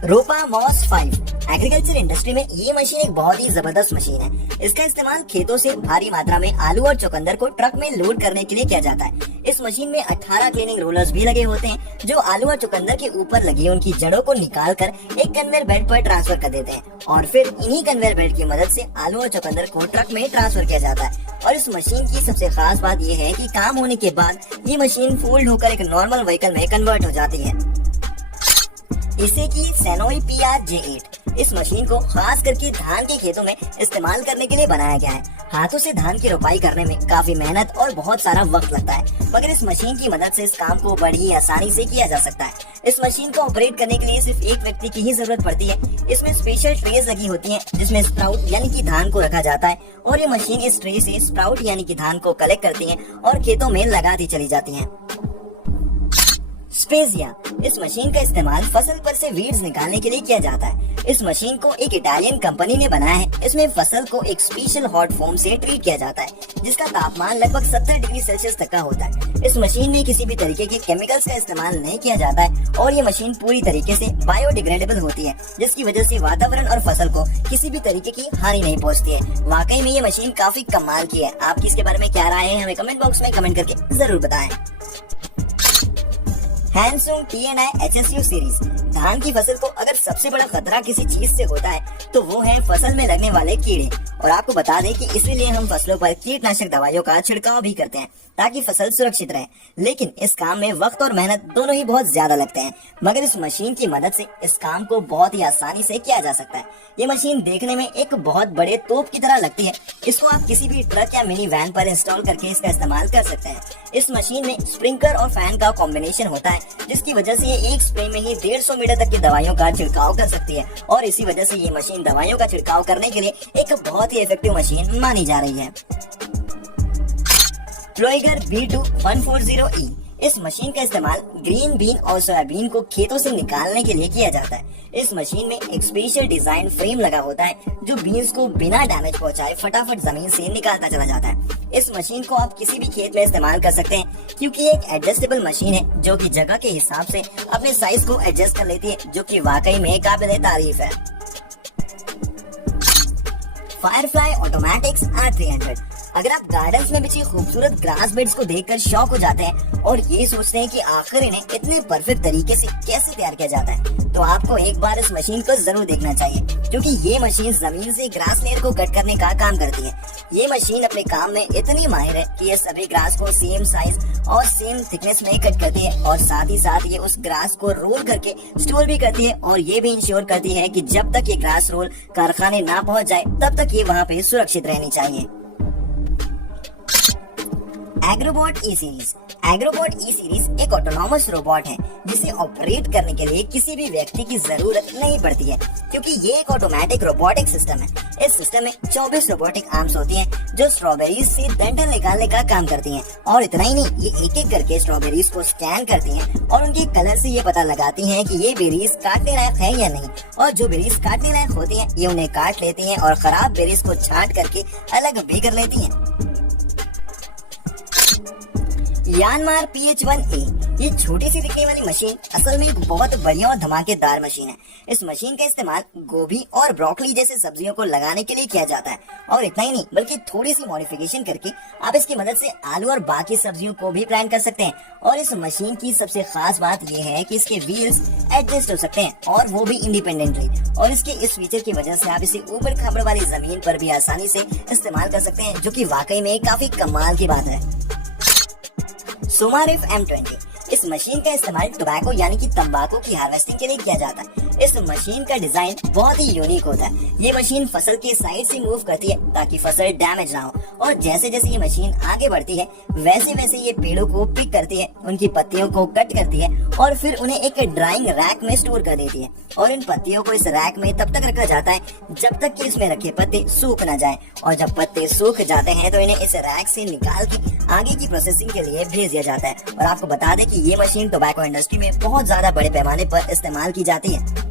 रोपा moss 5 agriculture industry में ये मशीन एक बहुत ही जबरदस्त मशीन है। इसका इस्तेमाल खेतों से भारी मात्रा में आलू और चुकंदर को ट्रक में लोड करने के लिए किया जाता है। इस मशीन में 18 क्लीनिंग रोलर्स भी लगे होते हैं जो आलू और चुकंदर के ऊपर लगी उनकी जड़ों को निकाल कर एक कन्वेयर बेल्ट पर ट्रांसफर कर देते हैं और फिर इन्हीं कन्वेयर बेल्ट की मदद से आलू और चुकंदर को ट्रक में ट्रांसफर किया जाता है। और इस मशीन की सबसे खास बात यह है कि काम होने के बाद ये मशीन फोल्ड होकर एक नॉर्मल व्हीकल में कन्वर्ट हो जाती है। इसे की सैनोई PR-J8 इस मशीन को खास करके धान के खेतों में इस्तेमाल करने के लिए बनाया गया है। हाथों से धान की रोपाई करने में काफी मेहनत और बहुत सारा वक्त लगता है, मगर इस मशीन की मदद से इस काम को बड़ी आसानी से किया जा सकता है। इस मशीन को ऑपरेट करने के लिए सिर्फ एक व्यक्ति की ही जरूरत पड़ती है। इसमें स्पेशल ट्रेस लगी होती हैं जिसमें स्प्राउट यानी कि धान को रखा जाता है और ये मशीन इस ट्रे से स्प्राउट यानी कि धान को कलेक्ट करती है और खेतों में लगाती चली जाती है। स्पेजिया इस मशीन का इस्तेमाल फसल पर से वीड्स निकालने के लिए किया जाता है। इस मशीन को एक इटालियन कंपनी ने बनाया है। इसमें फसल को एक स्पेशल हॉट फोम से ट्रीट किया जाता है जिसका तापमान लगभग 70 डिग्री सेल्सियस तक का होता है। इस मशीन में किसी भी तरीके के केमिकल्स का इस्तेमाल नहीं किया जाता है और ये मशीन पूरी तरीके से बायोडिग्रेडेबल होती है, जिसकी वजह से वातावरण और फसल को किसी भी तरीके की हानि नहीं पहुँचती है। वाकई में ये मशीन काफी कमाल की है। आपकी इसके बारे में क्या राय है हमें कमेंट बॉक्स में कमेंट करके जरूर बताएं। हैंडसूम T&I HSU सीरीज धान की फसल को अगर सबसे बड़ा खतरा किसी चीज से होता है तो वो है फसल में लगने वाले कीड़े। और आपको बता दें कि इसीलिए हम फसलों पर कीटनाशक दवाइयों का छिड़काव भी करते हैं ताकि फसल सुरक्षित रहे। लेकिन इस काम में वक्त और मेहनत दोनों ही बहुत ज्यादा लगते हैं, मगर इस मशीन की मदद से इस काम को बहुत ही आसानी से किया जा सकता है। ये मशीन देखने में एक बहुत बड़े तोप की तरह लगती है। इसको आप किसी भी ट्रक या मिनी वैन पर इंस्टॉल करके इसका इस्तेमाल कर सकते हैं। इस मशीन में स्प्रिंकलर और फैन का कॉम्बिनेशन होता है जिसकी वजह से ये एक स्प्रे में ही 150 मीटर तक की दवाइयों का छिड़काव कर सकती है और इसी वजह से ये मशीन दवाइयों का छिड़काव करने के लिए एक बहुत ही इफेक्टिव मशीन मानी जा रही है। फ्लोइगर B2140E इस मशीन का इस्तेमाल ग्रीन बीन और सोयाबीन को खेतों से निकालने के लिए किया जाता है। इस मशीन में एक स्पेशल डिजाइन फ्रेम लगा होता है जो बीन्स को बिना डैमेज पहुंचाए फटाफट जमीन से निकालता चला जाता है। इस मशीन को आप किसी भी खेत में इस्तेमाल कर सकते हैं क्योंकि ये एक एडजस्टेबल मशीन है जो कि जगह के हिसाब से अपने साइज को एडजस्ट कर लेती है, जो कि वाकई में काबिल तारीफ है। फायरफ्लाई ऑटोमेटिक्स R300 अगर आप गार्डन्स में बिछी खूबसूरत ग्रास बेड्स को देखकर शौक हो जाते हैं और ये सोचते हैं कि आखिर इन्हें इतने परफेक्ट तरीके से कैसे तैयार किया जाता है, तो आपको एक बार इस मशीन को जरूर देखना चाहिए क्योंकि ये मशीन जमीन से ग्रास लेयर को कट करने का काम करती है। ये मशीन अपने काम में इतनी माहिर है कि ये सभी ग्रास को सेम साइज और सेम थिकनेस में कट करती है और साथ ही साथ ये उस ग्रास को रोल करके स्टोर भी करती है और ये भी इंश्योर करती है कि जब तक ये ग्रास रोल कारखाने ना पहुंच जाए तब तक ये वहाँ पे सुरक्षित रहनी चाहिए। एग्रोबॉट E सीरीज एग्रोबॉट E सीरीज एक ऑटोनॉमस रोबोट है जिसे ऑपरेट करने के लिए किसी भी व्यक्ति की जरूरत नहीं पड़ती है क्योंकि ये एक ऑटोमेटिक रोबोटिक सिस्टम है। इस सिस्टम में 24 रोबोटिक आर्म्स होती हैं जो स्ट्रॉबेरीज से डंठल निकालने का काम करती हैं। और इतना ही नहीं, ये एक एक करके स्ट्रॉबेरीज को स्कैन करती हैं और उनके कलर से ये पता लगाती हैं कि ये बेरीज काटने लायक है या नहीं। और जो बेरीज काटने लायक होती हैं ये उन्हें काट लेती हैं और खराब बेरीज को छांट करके अलग भी कर लेती हैं। यानमार PH1A ये छोटी सी दिखने वाली मशीन असल में एक बहुत बढ़िया और धमाकेदार मशीन है। इस मशीन का इस्तेमाल गोभी और ब्रोकली जैसे सब्जियों को लगाने के लिए किया जाता है और इतना ही नहीं बल्कि थोड़ी सी मॉडिफिकेशन करके आप इसकी मदद से आलू और बाकी सब्जियों को भी प्लांट कर सकते हैं। और इस मशीन की सबसे खास बात यह है कि इसके व्हील्स एडजस्ट हो सकते हैं और वो भी इंडिपेंडेंटली। और इसके इस फीचर की वजह से आप इसे ऊबड़ खाबड़ वाली जमीन पर भी आसानी से इस्तेमाल कर सकते हैं, जो कि वाकई में काफी कमाल की बात है। सोमारिफ M20 इस मशीन का इस्तेमाल टोबैको यानी कि तंबाकू की हार्वेस्टिंग के लिए किया जाता है। इस मशीन का डिजाइन बहुत ही यूनिक होता है। ये मशीन फसल के साइड से मूव करती है ताकि फसल डैमेज ना हो और जैसे जैसे ये मशीन आगे बढ़ती है वैसे वैसे ये पेड़ों को पिक करती है, उनकी पत्तियों को कट करती है और फिर उन्हें एक ड्राइंग रैक में स्टोर कर देती है। और इन पत्तियों को इस रैक में तब तक रखा जाता है जब तक कि इसमें रखे पत्ते सूख ना जाए और जब पत्ते सूख जाते हैं तो इन्हें इस रैक से निकाल के आगे की प्रोसेसिंग के लिए भेज दिया जाता है। और आपको बता दें कि ये मशीन टोबैको इंडस्ट्री में बहुत ज्यादा बड़े पैमाने पर इस्तेमाल की जाती है।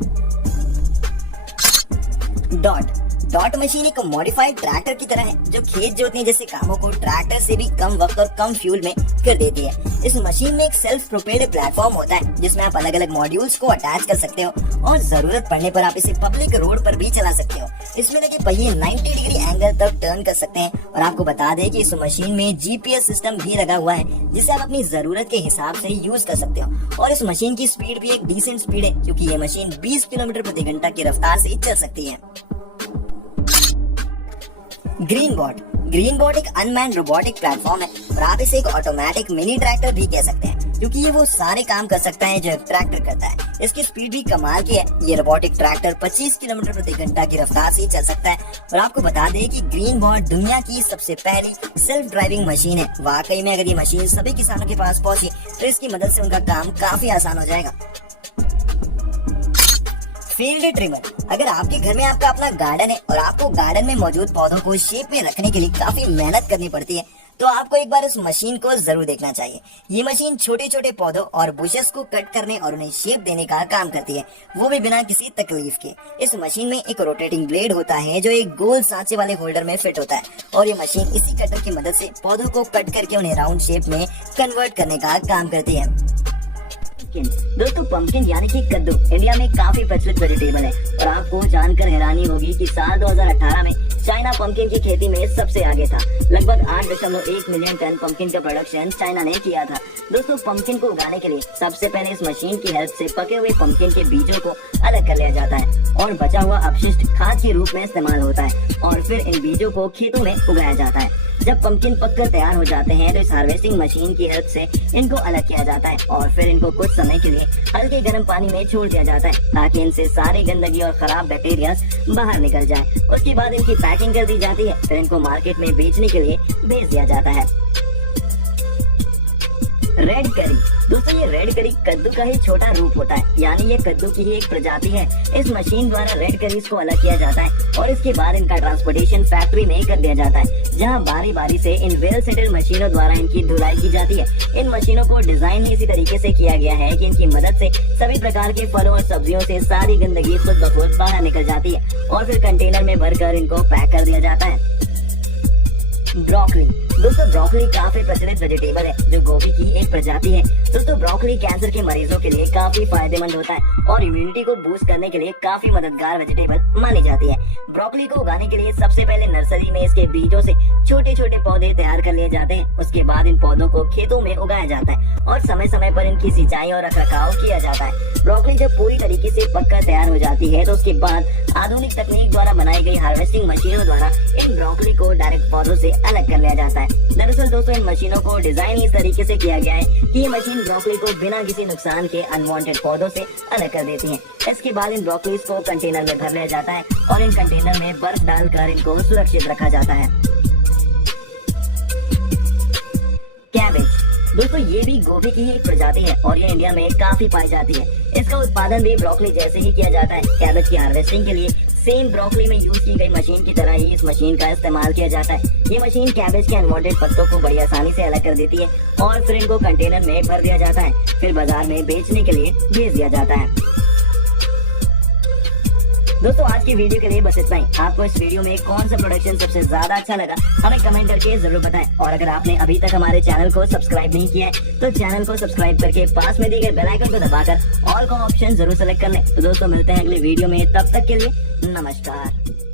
डॉट मशीन एक मॉडिफाइड ट्रैक्टर की तरह है जो खेत जोतने जैसे कामों को ट्रैक्टर से भी कम वक्त और कम फ्यूल में कर देती है। इस मशीन में एक सेल्फ प्रोपेल्ड प्लेटफॉर्म होता है जिसमें आप अलग अलग मॉड्यूल्स को अटैच कर सकते हो और जरूरत पड़ने पर आप इसे पब्लिक रोड पर भी चला सकते हो। इसमें लगे पहिए 90 डिग्री एंगल तक टर्न कर सकते हैं और आपको बता दें कि इस मशीन में जीपीएस सिस्टम भी लगा हुआ है जिसे आप अपनी जरूरत के हिसाब से यूज कर सकते हो। और इस मशीन की स्पीड भी एक डिसेंट स्पीड है क्योंकि ये मशीन 20 किलोमीटर प्रति घंटा की रफ्तार से चल सकती है। ग्रीन बॉट एक अनमैन्ड रोबोटिक प्लेटफॉर्म है और आप इसे एक ऑटोमेटिक मिनी ट्रैक्टर भी कह सकते हैं क्योंकि ये वो सारे काम कर सकता है जो एक ट्रैक्टर करता है। इसकी स्पीड भी कमाल की है। ये रोबोटिक ट्रैक्टर 25 किलोमीटर प्रति घंटा की रफ्तार से चल सकता है। और आपको बता दें कि ग्रीन बॉट दुनिया की सबसे पहली सेल्फ ड्राइविंग मशीन है। वाकई में अगर ये मशीन सभी किसानों के पास पहुंची तो इसकी मदद से उनका काम काफी आसान हो जाएगा। फील्ड ट्रिमर, अगर आपके घर में आपका अपना गार्डन है और आपको गार्डन में मौजूद पौधों को शेप में रखने के लिए काफी मेहनत करनी पड़ती है तो आपको एक बार इस मशीन को जरूर देखना चाहिए। ये मशीन छोटे छोटे पौधों और बुशेस को कट करने और उन्हें शेप देने का काम करती है, वो भी बिना किसी तकलीफ के। इस मशीन में एक रोटेटिंग ब्लेड होता है जो एक गोल सांचे वाले होल्डर में फिट होता है और ये मशीन इसी कटर की मदद से पौधों को कट करके उन्हें राउंड शेप में कन्वर्ट करने का काम करती है। दोस्तों, पंपकिन यानी कि कद्दू इंडिया में काफी प्रचलित वेजिटेबल है और आपको जानकर हैरानी होगी कि साल 2018 में चाइना पंपकिन की खेती में सबसे आगे था। लगभग 8.1 मिलियन टन पंपकिन का प्रोडक्शन चाइना ने किया था। दोस्तों, पंपकिन को उगाने के लिए सबसे पहले इस मशीन की हेल्प से पके हुए पंपकिन के बीजों को अलग कर लिया जाता है और बचा हुआ अपशिष्ट खाद के रूप में इस्तेमाल होता है और फिर इन बीजों को खेतों में उगाया जाता है। जब पंपकिन पककर तैयार हो जाते हैं तो इस हार्वेस्टिंग मशीन की हेल्प से इनको अलग किया जाता है और फिर इनको कुछ समय के लिए हल्के गर्म पानी में छोड़ दिया जाता है ताकि इनसे सारी गंदगी और खराब बैक्टीरिया बाहर निकल जाए। उसके बाद इनकी पैकिंग कर दी जाती है, फिर इनको मार्केट में बेचने के लिए भेज दिया जाता है। रेड करी, दोस्तों ये रेड करी कद्दू का ही छोटा रूप होता है, यानी ये कद्दू की ही एक प्रजाति है। इस मशीन द्वारा रेड करीज को अलग किया जाता है और इसके बाद इनका ट्रांसपोर्टेशन फैक्ट्री में कर दिया जाता है जहां बारी बारी से इन वेल सेटल्ड मशीनों द्वारा इनकी धुलाई की जाती है। इन मशीनों को डिजाइन इसी तरीके से किया गया है कि इनकी मदद से सभी प्रकार के फलों और सब्जियों से सारी गंदगी खुद ब खुद बाहर निकल जाती है और फिर कंटेनर में भरकर इनको पैक कर दिया जाता है। ब्रोकली, दोस्तों ब्रोकली काफी प्रचलित वेजिटेबल है जो गोभी की एक प्रजाति है। दोस्तों ब्रोकली कैंसर के मरीजों के लिए काफी फायदेमंद होता है और इम्यूनिटी को बूस्ट करने के लिए काफी मददगार वेजिटेबल मानी जाती है। ब्रोकली को उगाने के लिए सबसे पहले नर्सरी में इसके बीजों से छोटे छोटे पौधे तैयार कर लिए जाते हैं। उसके बाद इन पौधों को खेतों में उगाया जाता है और समय समय पर इनकी सिंचाई और रखरखाव किया जाता है। ब्रोकली जब पूरी तरीके से पककर तैयार हो जाती है तो उसके बाद आधुनिक तकनीक द्वारा बनाई गई हार्वेस्टिंग मशीनों द्वारा इन ब्रोकली को डायरेक्ट पौधों से अलग कर लिया जाता है। दरअसल दोस्तों इन मशीनों को डिजाइन इस तरीके से किया गया है कि ये मशीन ब्रोकली को बिना किसी नुकसान के अनवांटेड पौधों से अलग कर देती है। इसके बाद इन ब्रोकलीज को कंटेनर में भर लिया जाता है और इन कंटेनर में बर्फ डालकर इनको सुरक्षित रखा जाता है। कैबेज, दोस्तों ये भी गोभी की ही एक प्रजाति है और ये इंडिया में काफी पाई जाती है। इसका उत्पादन भी ब्रोकली जैसे ही किया जाता है। कैबेज की हार्वेस्टिंग के लिए सेम ब्रोकली में यूज की गई मशीन की तरह ही इस मशीन का इस्तेमाल किया जाता है। ये मशीन कैबेज के अनवांटेड पत्तों को बड़ी आसानी से अलग कर देती है और फिर इनको कंटेनर में भर दिया जाता है, फिर बाजार में बेचने के लिए भेज दिया जाता है। दोस्तों आज की वीडियो के लिए बस इतना ही। आपको इस वीडियो में कौन सा प्रोडक्शन सबसे ज्यादा अच्छा लगा हमें कमेंट करके जरूर बताएं और अगर आपने अभी तक हमारे चैनल को सब्सक्राइब नहीं किया है तो चैनल को सब्सक्राइब करके पास में दिए गए बेल आइकन को दबाकर ऑल का ऑप्शन जरूर सेलेक्ट कर लें। तो दोस्तों मिलते हैं अगले वीडियो में, तब तक के लिए नमस्कार।